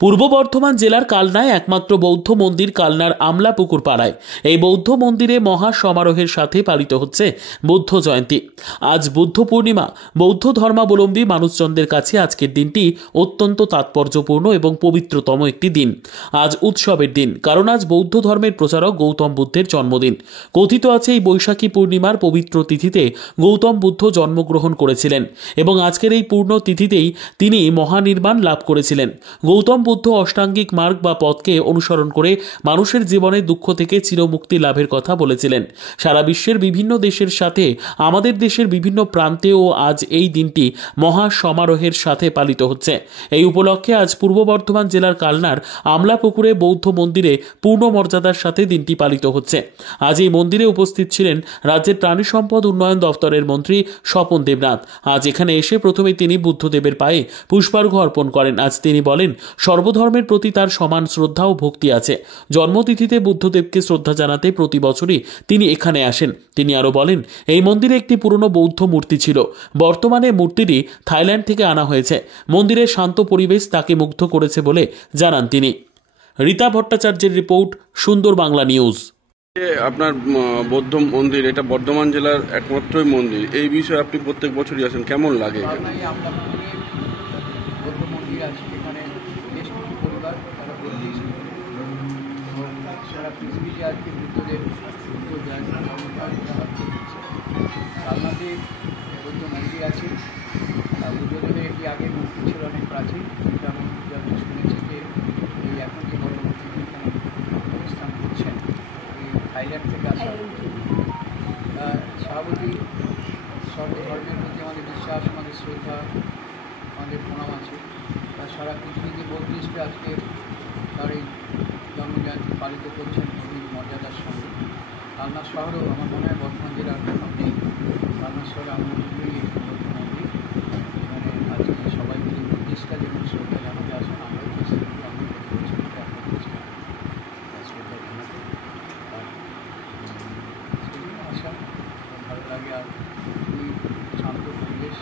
পূর্ব বর্ধমান জেলার কালনায় একমাত্র বৌদ্ধ মন্দির কালনার আমলাপুকুর পাড়ায় এই বৌদ্ধ মন্দিরে মহা সমারোহের সাথে পালিত হচ্ছে বুদ্ধ জয়ন্তী। আজ বুদ্ধ পূর্ণিমা। বৌদ্ধ ধর্মাবলম্বী মানুষজনদের কাছে আজকের দিনটি অত্যন্ত তাৎপর্যপূর্ণ এবং পবিত্রতম একটি দিন। আজ উৎসবের দিন, কারণ আজ বৌদ্ধ ধর্মের প্রচারক গৌতম বুদ্ধের জন্মদিন। কথিত আছে এই বৈশাখী পূর্ণিমার পবিত্র তিথিতে গৌতম বুদ্ধ জন্মগ্রহণ করেছিলেন এবং আজকের এই পূর্ণ তিথিতেই তিনি মহানির্বাণ লাভ করেছিলেন। গৌতম বুদ্ধ অষ্টাঙ্গিক মার্গ বা পথকে অনুসরণ করে মানুষের জীবনে দুঃখ থেকে চিরমুক্তি লাভের কথা বলেছিলেন। সারা বিশ্বের বিভিন্ন দেশের সাথে আমাদের দেশের বিভিন্ন প্রান্তেও আজ এই দিনটি মহা সমারোহের সাথে পালিত হচ্ছে। এই উপলক্ষে আজ পূর্ব বর্ধমান জেলার কালনার আমলাপুকুরে বৌদ্ধ মন্দিরে পূর্ণ মর্যাদার সাথে দিনটি পালিত হচ্ছে। আজ এই মন্দিরে উপস্থিত ছিলেন রাজ্যের প্রাণী সম্পদ উন্নয়ন দপ্তরের মন্ত্রী স্বপন দেবনাথ। আজ এখানে এসে প্রথমে তিনি বুদ্ধদেবের পায়ে পুষ্পার্ঘ্য অর্পণ করেন। আজ তিনি বলেন, সর্বধর্মের প্রতি তার সমান শ্রদ্ধা ও ভক্তি আছে। জন্মতিথিতে বুদ্ধদেবকে শ্রদ্ধা জানাতে প্রতি বছরই তিনি এখানে আসেন। তিনি আরও বলেন, এই মন্দিরে একটি পুরনো বৌদ্ধ মূর্তি ছিল। বর্তমানে মূর্তিটি থাইল্যান্ড থেকে আনা হয়েছে। মন্দিরের শান্ত পরিবেশ তাকে মুগ্ধ করেছে বলে জানান তিনি। রীতা ভট্টাচার্যের রিপোর্ট, সুন্দর বাংলা নিউজ। আপনার বৌদ্ধ মন্দির, এটা বর্ধমান জেলার একমাত্রই মন্দির। এই বিষয়ে আপনি প্রত্যেক বছরই আসেন, কেমন লাগে? বৌদ্ধ মন্দির আছে, এখানে বেশ কিছু পরিবার তারা বুদ্ধিস্ট সারা পৃথিবীতে আজকে বুদ্ধদেব কালনাতে বৌদ্ধ মন্দির আছে। বুদ্ধদেবের একটি আগে মূর্তি ছিল অনেক প্রাচীন, যেমন আমি শুনেছি যে এই এখন যে বড় মূর্তি এখানে অবস্থান করছেন এই থাইল্যান্ড থেকে আসা। স্বাভাবিক সর্বধর্মের প্রতি আমাদের বিশ্বাস, আমাদের শ্রদ্ধা, আমাদের প্রণাম আছে। সারা পৃথিবীতে বৌদ্ধিস্টে আজকে তার এই জন্মজয়ন্তী পালিত করছেন খুবই মর্যাদার সঙ্গে। কালনা শহরেও আমার মনে হয় বর্ধমান জেলার কোথাও নেই। কালনা শহরে আমার মন্দিরই একটি বৌদ্ধ মন্দির। মানে আজকে সবাই মিলে বৌদ্ধিস্টরা যেমন শ্রদ্ধা জানাতে আসেন, আমরাও শ্রদ্ধা জানাতে আসা ভালো লাগে। আর খুবই শান্ত পরিবেশ।